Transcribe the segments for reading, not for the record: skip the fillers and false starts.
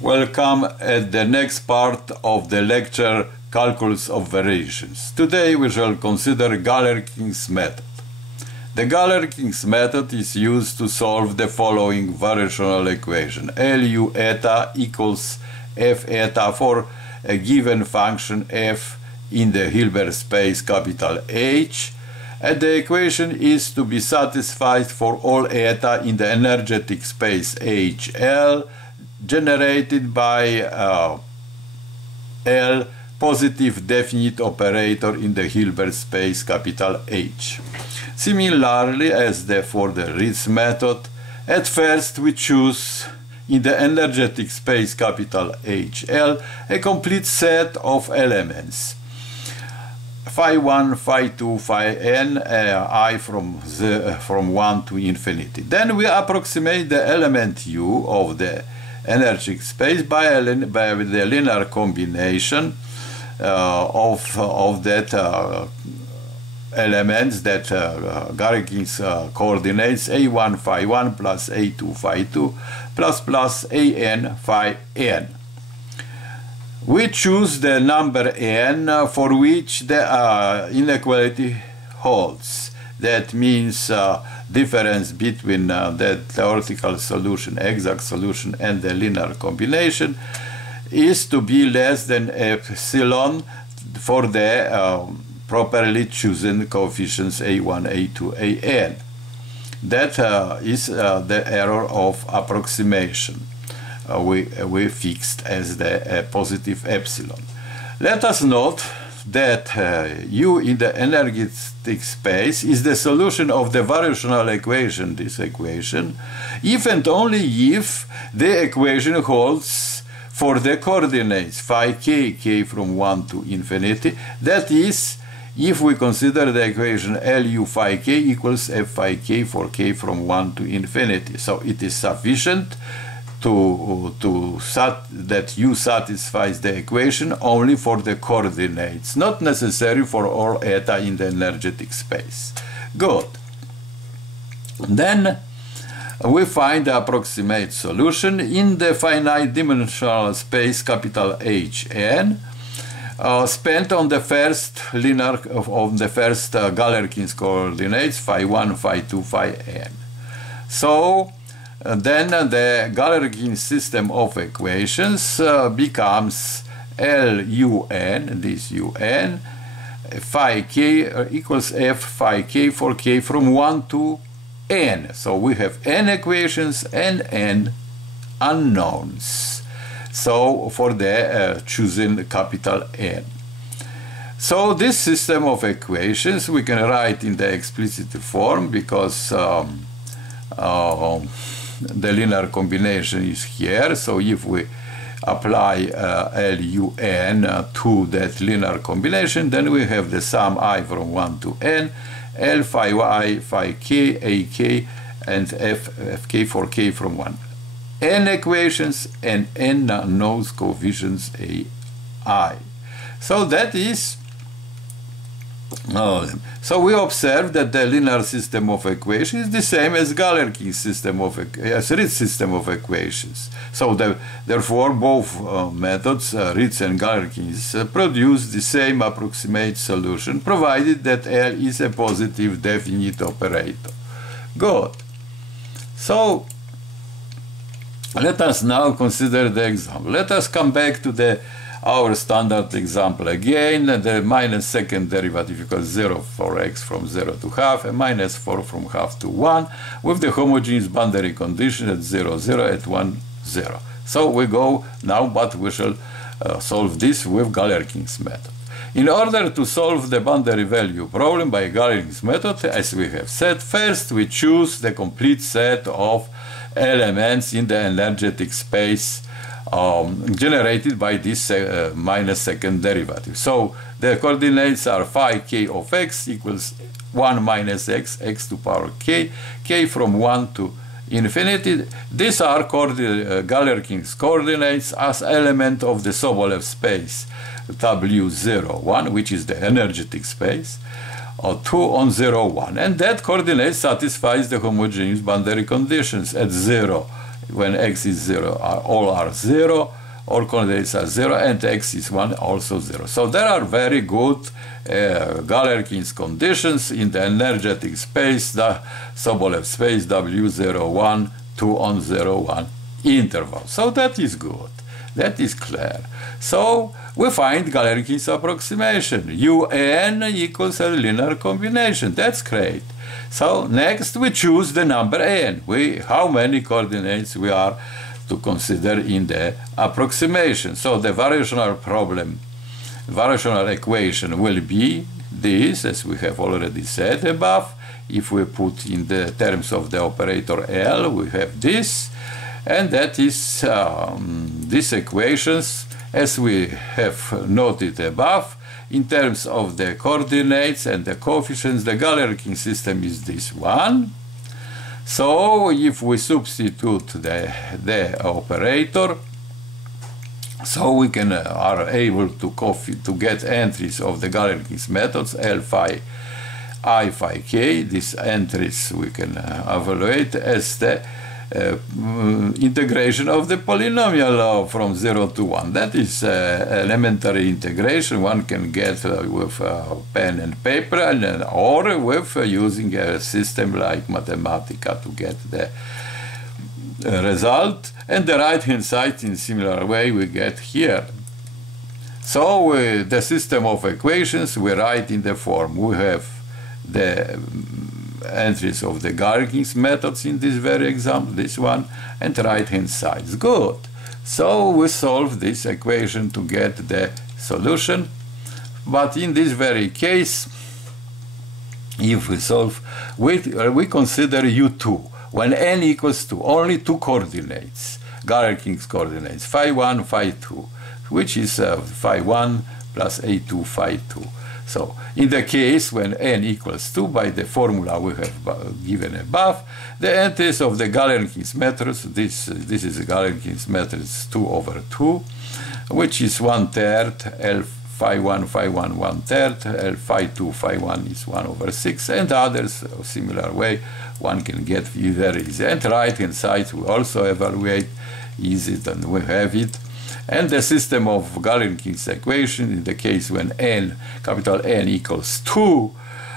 Welcome at the next part of the lecture Calculus of Variations. Today we shall consider Galerkin's method. The Galerkin's method is used to solve the following variational equation. Lu eta equals f eta for a given function f in the Hilbert space capital H, and the equation is to be satisfied for all eta in the energetic space HL generated by L positive definite operator in the Hilbert space capital H. Similarly as for the Ritz method, at first we choose in the energetic space capital HL a complete set of elements phi1, phi2, phi n, I from 1 to infinity. Then we approximate the element u of the energetic space by the linear combination of that elements that Galerkin's coordinates a1 phi 1 plus a2 phi 2 plus an phi n. We choose the number n for which the inequality holds. That means difference between the theoretical solution, exact solution, and the linear combination is to be less than epsilon for the properly chosen coefficients a1, a2, an. That is the error of approximation. We fixed as the positive epsilon. Let us note that u in the energetic space is the solution of the variational equation, this equation, if and only if the equation holds for the coordinates phi k from 1 to infinity. That is, if we consider the equation Lu phi k equals f phi k for k from 1 to infinity. So it is sufficient that u satisfies the equation only for the coordinates, not necessary for all eta in the energetic space. Good. Then we find the approximate solution in the finite dimensional space capital Hn, spent on the first linear of the first Galerkin's coordinates phi 1, phi 2, phi n. So then the Galerkin system of equations becomes Lun, this un, phi k equals f phi k for k from 1 to n. So we have n equations and n unknowns. So for the chosen capital N. So this system of equations we can write in the explicit form because the linear combination is here. So if we apply Lun to that linear combination, then we have the sum I from 1 to n, L phi y, phi k, ak, and fk for k from 1. N equations and n knows coefficients ai. So that is so we observe that the linear system of equations is the same as Galerkin's system of Ritz system of equations. So therefore both methods, Ritz and Galerkin's, produce the same approximate solution, provided that L is a positive definite operator. Good. So let us now consider the example. Let us come back to our standard example again. The minus second derivative equals 0 for x from 0 to half and minus 4 from half to 1 with the homogeneous boundary condition at 0, 0, at 1, 0. So we go now, but we shall solve this with Galerkin's method. In order to solve the boundary value problem by Galerkin's method, as we have said, first we choose the complete set of elements in the energetic space generated by this minus second derivative. So the coordinates are phi k of x equals 1 minus x, x to power k, k from 1 to infinity. These are Galerkin's coordinates as element of the Sobolev space W01, which is the energetic space, 2 on 0, 1. And that coordinate satisfies the homogeneous boundary conditions at 0, when x is 0, all are 0, all coordinates are 0, and x is 1, also 0. So there are very good Galerkin's conditions in the energetic space, the Sobolev space W01, 2 on 01 interval. So that is good. That is clear. So we find Galerkin's approximation. UN equals a linear combination. That's great. So next we choose the number n. How many coordinates we are to consider in the approximation. So the variational problem, variational equation will be this, as we have already said above. If we put in the terms of the operator L, we have this, and that is these equations, as we have noted above. In terms of the coordinates and the coefficients, the Galerkin system is this one. So if we substitute the operator, so we can are able to get entries of the Galerkin's methods L phi I phi k. These entries we can evaluate as the integration of the polynomial from 0 to 1. That is elementary integration one can get with pen and paper, or with using a system like Mathematica to get the result. And the right hand side in similar way we get here. So the system of equations we write in the form. We have the entries of the Galerkin's methods in this very example, this one, and right hand side. Good. So we solve this equation to get the solution, but in this very case, if we solve, we consider U2 when n equals to only two coordinates, Galerkin's coordinates, phi 1, phi 2, which is phi 1 plus a2, phi 2. So, in the case when n equals 2, by the formula we have given above, the entries of the Galerkin's methods, this is Galerkin's methods 2 over 2, which is 1/3, L phi 1, 1/3, L phi 2, phi 1 is 1 over 6, and others, similar way, one can get very easy. And right hand side we also evaluate easy, and we have it. And the system of Galerkin's equation, in the case when n, capital N equals 2,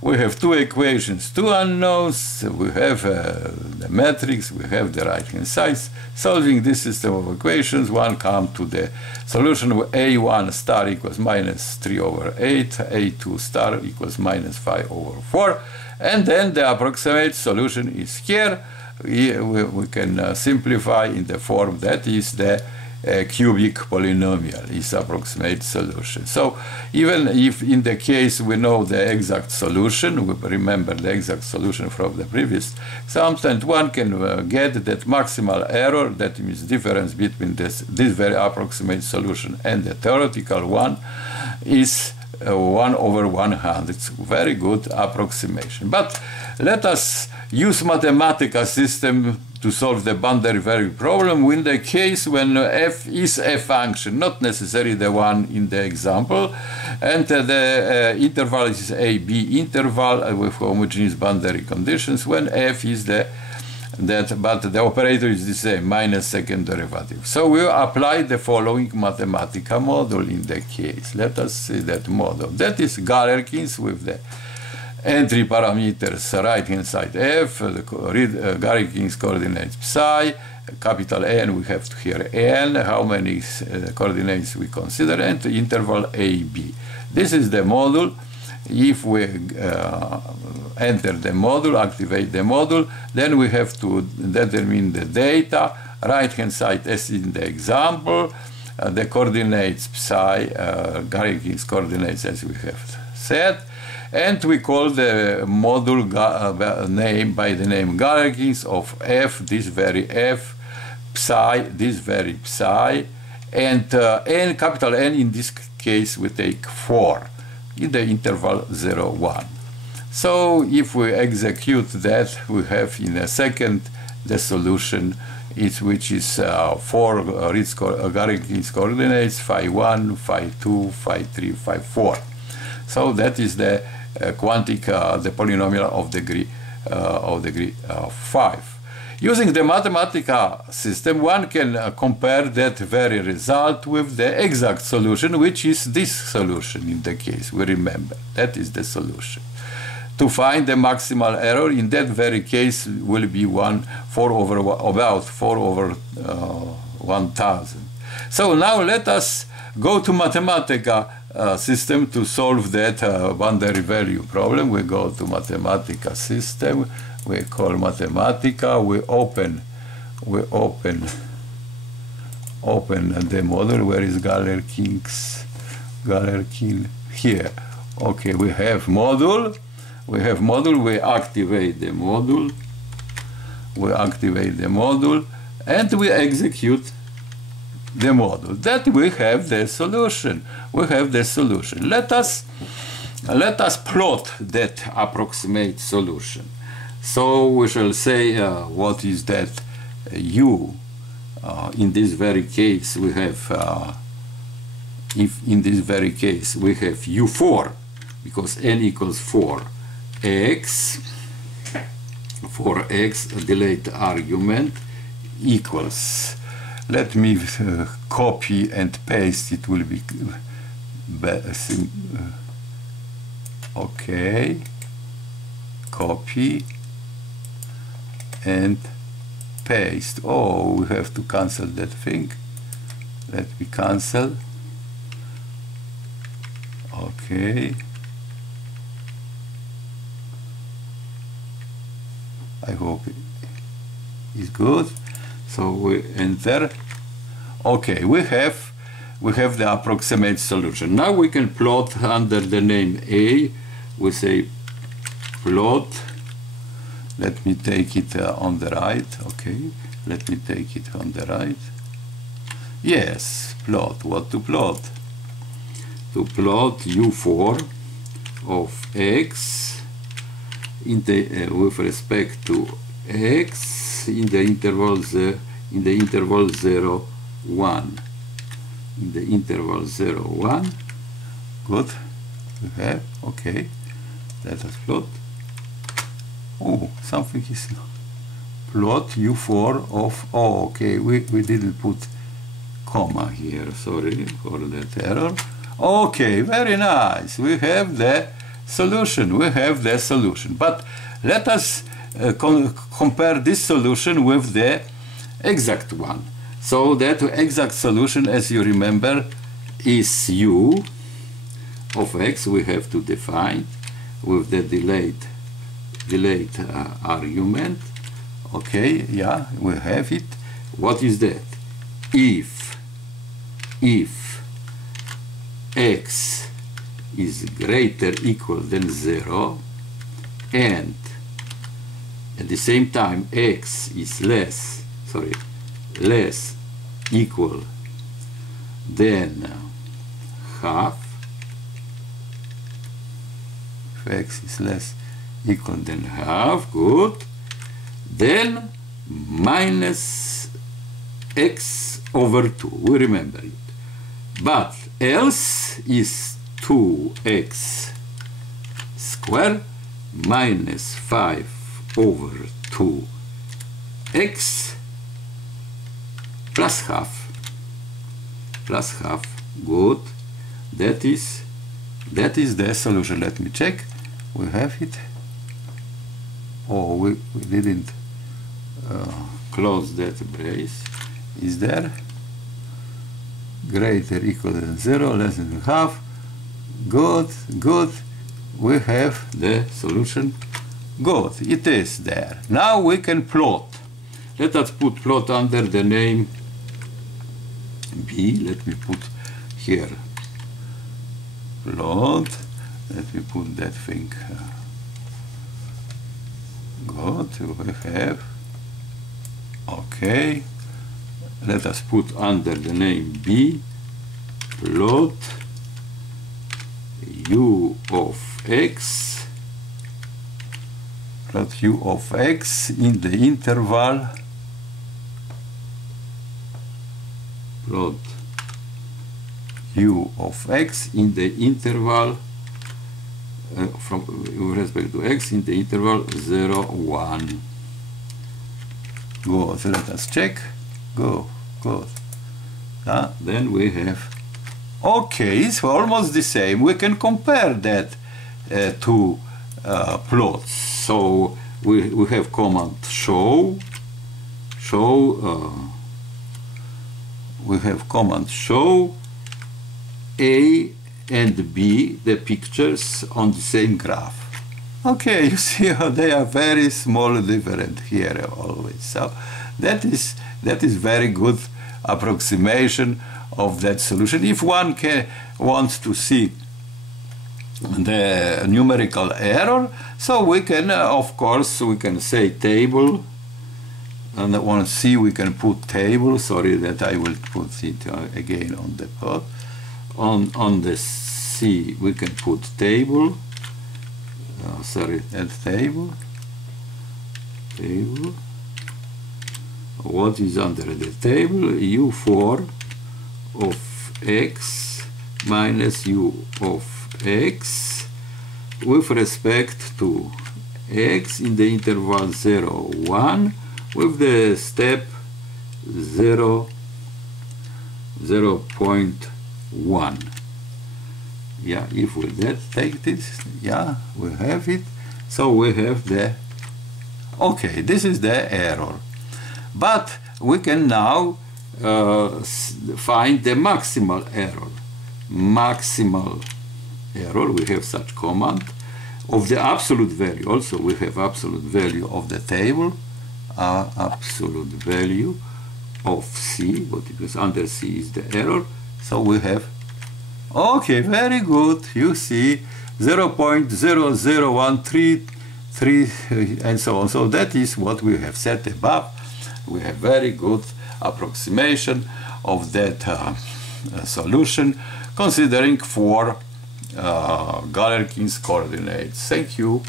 we have two equations, two unknowns, we have the matrix, we have the right-hand sides. Solving this system of equations, one comes to the solution where A1 star equals minus 3 over 8, A2 star equals minus 5 over 4, and then the approximate solution is here. We can simplify in the form that is the cubic polynomial is approximate solution. So even if in the case we know the exact solution, we remember the exact solution from the previous example, and one can get that maximal error, that means difference between this very approximate solution and the theoretical one, is 1 over 100. It's very good approximation. But let us use Mathematica system to solve the boundary value problem in the case when f is a function, not necessarily the one in the example, and the interval is a b interval with homogeneous boundary conditions when f is but the operator is the same, minus second derivative. So we apply the following Mathematica model in the case. Let us see that model. That is Galerkin's with the entry parameters right hand side f, Galerkin's coordinates psi, capital N, we have here n, how many coordinates we consider, and the interval AB. This is the model. If we enter the model, activate the model, then we have to determine the data, right hand side as in the example, the coordinates psi, Galerkin's coordinates as we have said, and we call the module name by the name Galerkin's of f, this very f, psi, this very psi, and n, capital N, in this case we take 4 in the interval 0, 1. So if we execute that, we have in a second the solution, which is 4 Galerkin's coordinates, phi 1, phi 2, phi 3, phi 4. So that is the quantic, the polynomial of degree 5. Using the mathematical system, one can compare that very result with the exact solution, which is this solution in the case. We remember that is the solution. To find the maximal error in that very case will be about 4 over 1000. So now let us go to mathematical system to solve that boundary value problem. We go to mathematical system. We call Mathematica. We open the model. Where is Galerkin? Here. Okay, we have module. We activate the module. And we execute the module. That we have the solution. Let us plot that approximate solution. So we shall say what is that u. In this very case we have u4, because n equals 4, x delayed argument equals, let me copy and paste, it will be okay, copy and paste. Oh, we have to cancel that thing. Let me cancel. Okay, I hope it is good. So we enter. Okay, we have the approximate solution. Now we can plot under the name A. We say plot. Let me take it on the right. Okay, let me take it on the right. Yes, plot. What to plot? To plot u4 of x in the with respect to x in the interval 0, 1. In the interval 0, 1. Good. We have. Okay. Let us plot. Oh, something is plot u4 of, oh, okay, we didn't put comma here, sorry for that error. Okay, very nice, we have the solution, but let us compare this solution with the exact one. So that exact solution, as you remember, is u of x. We have to define with the delayed argument. Okay, yeah, we have it. What is that? If x is greater equal than 0 and at the same time x is less equal than half, if x is less equal than half, good, then minus x over 2, we remember it. But else is 2x squared minus 5 over 2x plus half, good. That is the solution. Let me check. We have it. Oh, we didn't close that brace. Is there? Greater equal than 0, less than half. Good. We have the solution. Good, it is there. Now we can plot. Let us put plot under the name B. Let me put here plot. Let me put that thing. Good, we have. Okay. Let us put under the name B plot u of x, plot u of x in the interval, plot u of x in the interval with respect to x in the interval 0, 1. Good. Let us check. Good. Good. Then we have. Okay, it's almost the same. We can compare that to plots. So we have command show. We have command show A and B, the pictures on the same graph. Okay, you see how they are very small different here always. So that is very good approximation of that solution. If one wants to see the numerical error, so we can, of course, we can say table, and on C we can put table. Sorry that I will put it again on the plot. On the C we can put table. Sorry, that table. What is under the table? U4 of x minus u of x with respect to x in the interval 0, 1 with the step 0.1. Yeah, if we take this, yeah, we have it. So we have the, okay, this is the error. But we can now find the maximal error. Maximal error, we have such command. Of the absolute value, also we have absolute value of the table. Absolute value of C, what it is under C is the error. So we have, okay, very good. You see 0.00133 and so on. So that is what we have set above. We have very good approximation of that solution, considering 4 Galerkin's coordinates. Thank you.